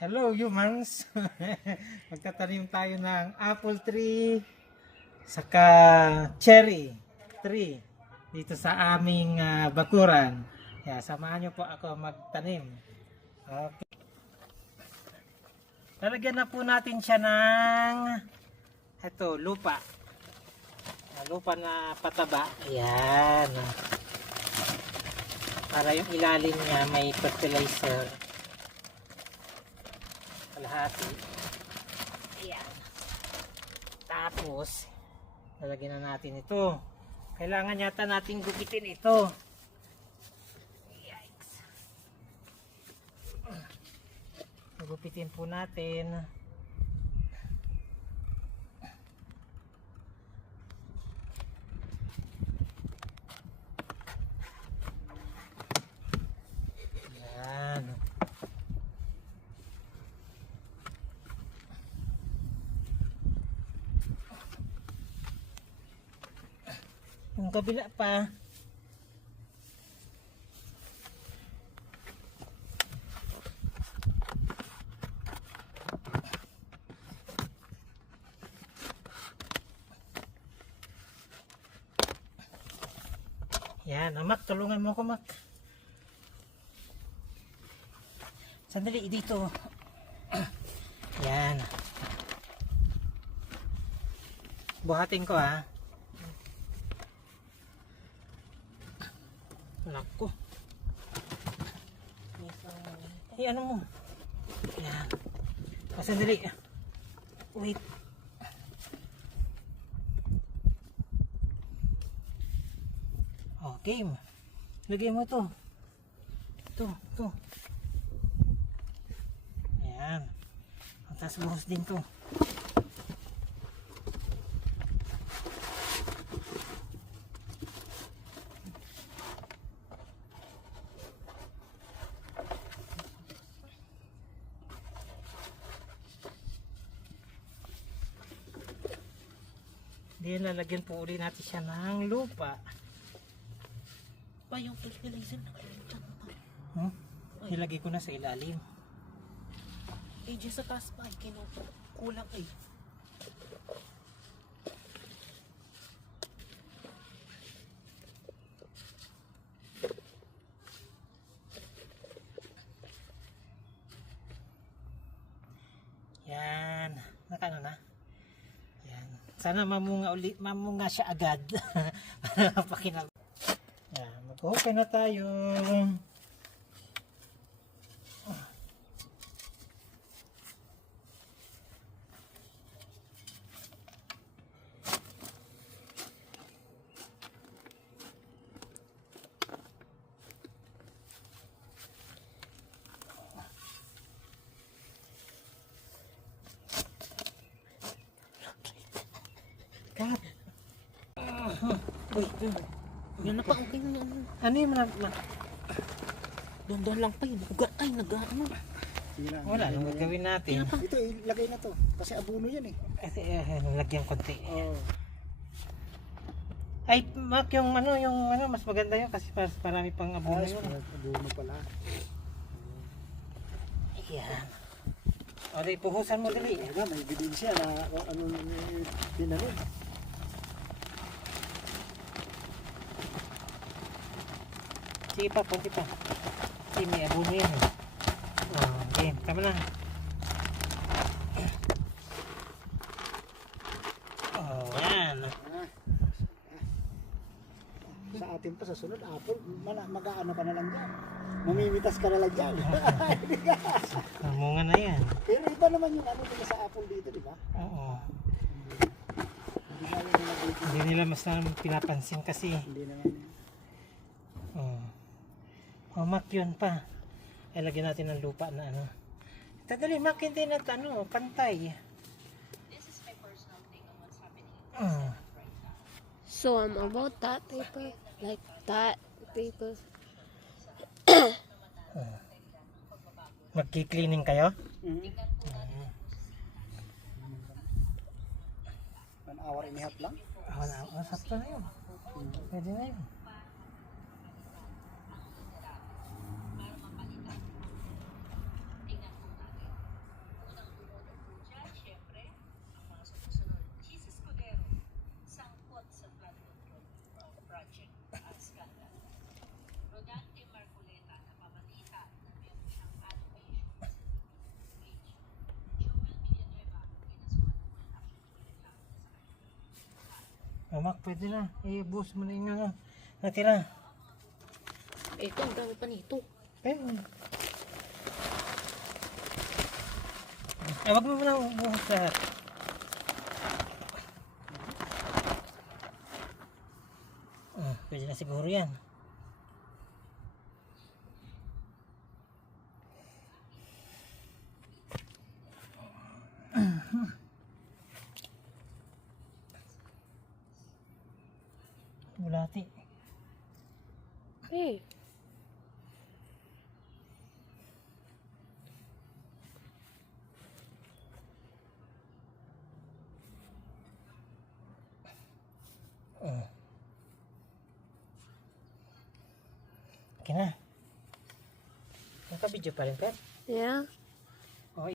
Hello humans! Magtatanim tayo ng apple tree saka cherry tree dito sa aming bakuran. Kaya samahan nyo po ako magtanim. Okay. Lalagyan na po natin siya ng lupa. Lupa na pataba. Ayan. Para yung ilalim niya may fertilizer. Kalahati. Ayan. Tapos, lalagyan na natin ito. Kailangan yata natin gupitin ito. Yikes. Gupitin po natin. Ayan. Yung kabila pa. Yan, Mac, tulungan mo ako, Mac. Sandali, dito. Yan. Buhatin ko, ha. Nako. Ay, ano mo? Yan. Sandali. Wait. Okay. Lagay mo to. Ito. Ayan. Ang taas buhos din to. Then lalagyan po ulit natin siya ng lupa. Pa yung fertilizer na kayo dyan pa. Ilagay ko na sa ilalim. Eh, dyan sa taas pa, kulang eh. Yan. Nakano na? Yan. Sana mamunga siya agad. Para pakinab. Yan. Mag-okay na tayo. Kat. Wait. Yan na pa, okay na. Ano yung Doon lang pa yun. Uga, ay, nag-ano. wala nang gagawin natin. Ito ilagay na to kasi abono yan eh. Kasi lagyan konti. Oh. Ay, Mac, yung mas maganda yun kasi marami pang abono yun. Abono pala. Ayan. O, di, puhusan mo dali. Kaya may ebidensya na ano tinanim. Sige pa, konti pa. Kasi may abono yan. Okay, tama na. Yan. Sa atin pa sa sunod apple, mag-aano ka na lang dyan. Mamimitas ka na lang dyan. Namunga na yan. Pero iba naman yung ano dito sa apple dito, di ba? Oo. Hindi na yun yung dito. Hindi nila mas pinapansin kasi. Hindi naman yun. Mac, yun pa. Ay, lagyan natin ng lupa na ano. Tadali, Mac, hindi na pantay. So about that paper, like that paper. Magki-cleaning kayo? An hour and a half lang. Wala, sakto na yun. Pwede na yun. Mak, pwede na. Ibuhos mo na yung natira. Ito, ang dami pa nito. Ayun. Wag mo muna buhos lahat. Pwede na siguro yan. Bulati. Hey. Oh. Okay na. Naka-video pa rin, Pet? Yeah.